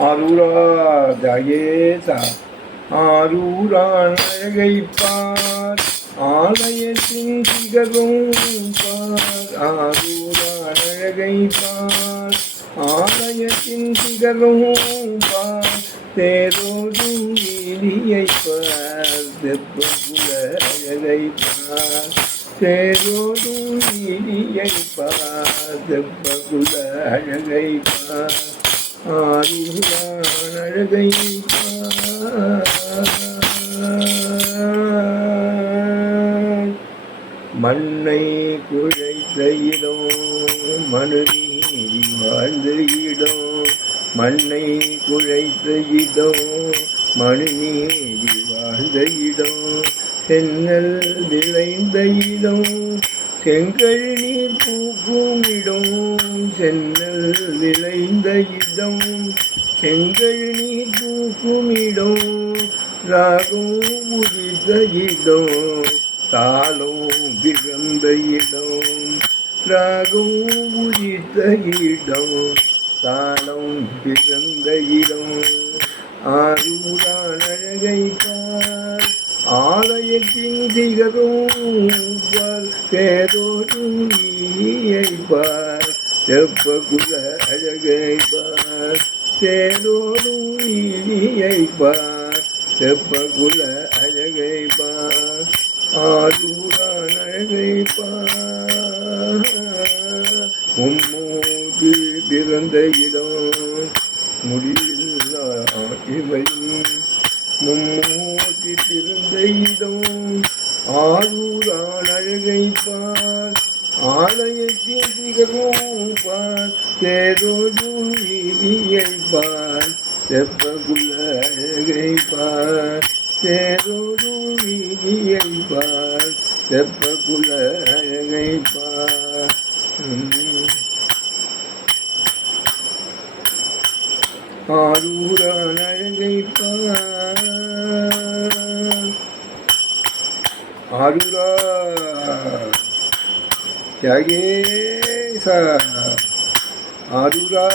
ஆரூரா ஜகேசா ஆரூரான் அழகைப்பார் ஆலயத்தின் சிகரும் பார் ஆரூரான் அழகைப்பார் ஆலயத்தின் சிகரும் பார் தேரோடும் வீதியைப்பார் தெப்பகுல அழகைப்பார் தேரோடும் வீதியைப்பார் தெப்பகுல அழகைப்பார் ஆரூரான் அழகைப்பார் மண்ணை குழைத்த இடம் மனுநீதி வாழ்ந்த இடம் மண்ணை குழைத்த இடம் மனுநீதி வாழ்ந்த இடம் சென்னல் விளைந்த இடம் செங்கல் நீர் பூக்கும் இடம் சென்னல் விளைந்த இடம் செங்கல் நீர் பூக்கும் இடம் ராகம் உதித்த இடம் தாளம் பிறந்த இடம் ராகம் உதித்த இடம் தாளம் பிறந்த இடம் ஆரூரான் அழகைப்பார் ஆலயத்தின் சிகரும் பேரோடும் நீயைப்பார் தெப்பகுல அழகைப்பார் தேரோடும் நீயைப்பார் தெப்பகுல அழகைப்பார் ஆரூரான் அழகைப்பார் உம்மோடு பிறந்த இடம் முடிவில்லா இவையும் மும்மோதி பிறந்த இடம் ஆரூரான் அழகைப்பார் ஆலயத்தின் சிகரும் பார் தேரோடும் வீதியைப்பார் தெப்பகுல அழகைப்பார் தேரோடும் வீதியைப்பார் தெப்பகுல அழகைப்பார் ஆரூரான் அழகைப்பார் ஆரூரா ஜகேசா ஆரூரா